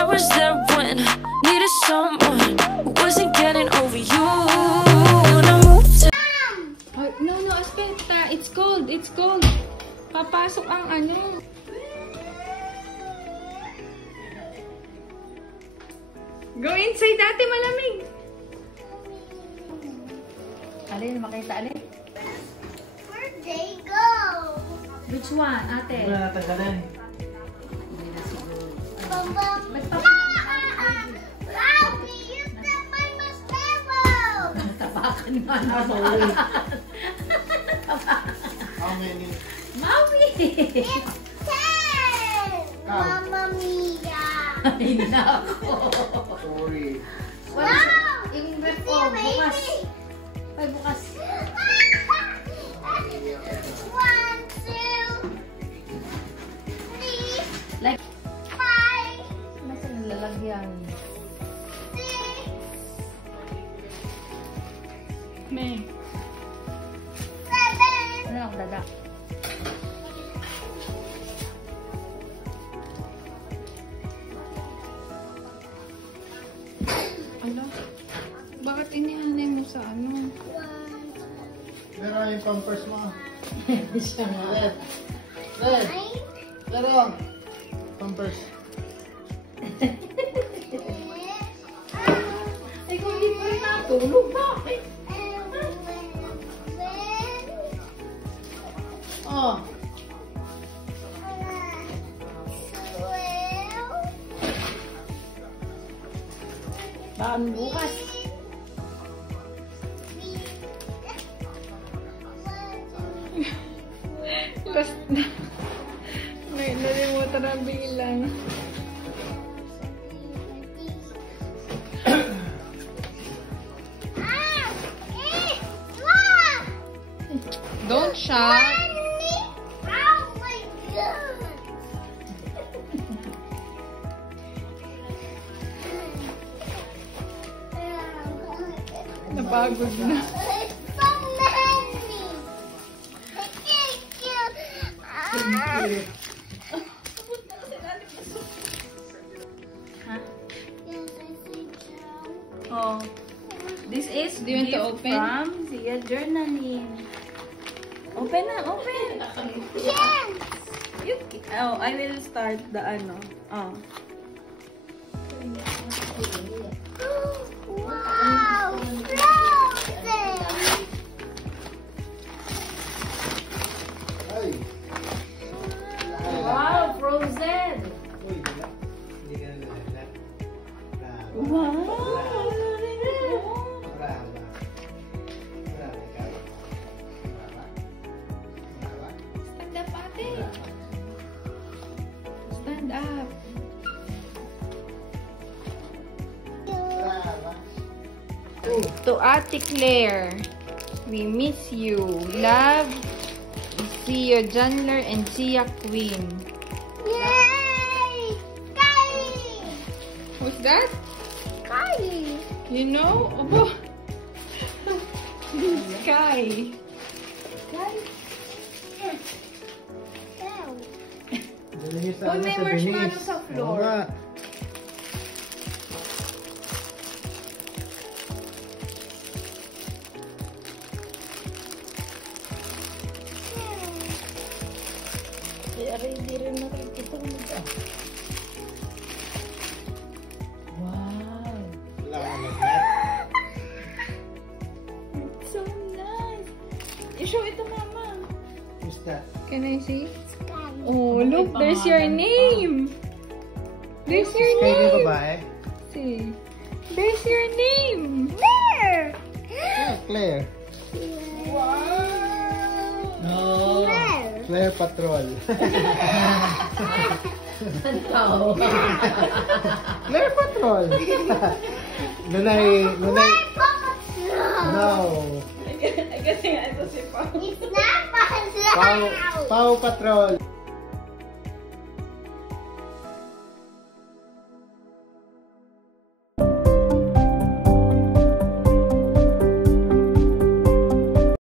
I was there when I needed someone who wasn't getting over you. When I moved to Oh, no, aspetta. It's cold. It's cold. Papasok ang ano. Go inside, ate. Malamig. Alin, makita, alin? Where'd they go? Which one, ate? Wala natanggalan. Mommy, you took my mascara! Tapakan mo na. How many? Mami! It's 10! Mamma mia! Ay, nako. Sorry. Wow! Yung rep ko, See, bukas. baby! Ay, bukas. 1, 2, 3, Like, 5, nasa nalalagyan? 6, May. 7, Ano ang dada? Ano? Bakit inihanay mo sa ano? Meron yung pampers mo. Hindi siya nga. Red. Red. Meron. Pampers. Ay, kung hindi pa rin natulog, bakit? Oh. Baan bukas? Last na. May nalimutan ang bilang. Don't shout. Oh my god! Napagod na. It's so many! Thank you! Ha? Yes, I see Joe. Oh. This is Do you want to gift open? from Zia Journaling. Open na, open. Yes! Oh, I will start the ano. Oh. Wow! Frozen! Ay. Wow, frozen. Uy, wala. Hindi ka na wala. Wow. Brava. Brava ka. Brava. Brava. Stand up, ate. Stand up. Brava. To Ate Claire, we miss you. Love, Sia Janler and Sia Queen. Yay! Kylie! Who's that? Kylie! You know? Opo. Sky. Dali niyo sa Uy, ano, may sa marshmallow Denise. sa floor. Oo nga. Kaya ready rin nakikita mo ba? Wow. Wala ka lagnat. It's so nice. I-show ito, mama. Who's that? Can I see? Sky. Oh, look, there's your name. There's your Kaya yung name. babae? See. There's your name. There! Ah, Claire. Wow. No. There! Claire Patrol. Claire Patrol. Nunay. Papa Snow! No. I guess ito si Pao. It's not Papa Pau, Snow! Pau Patrol.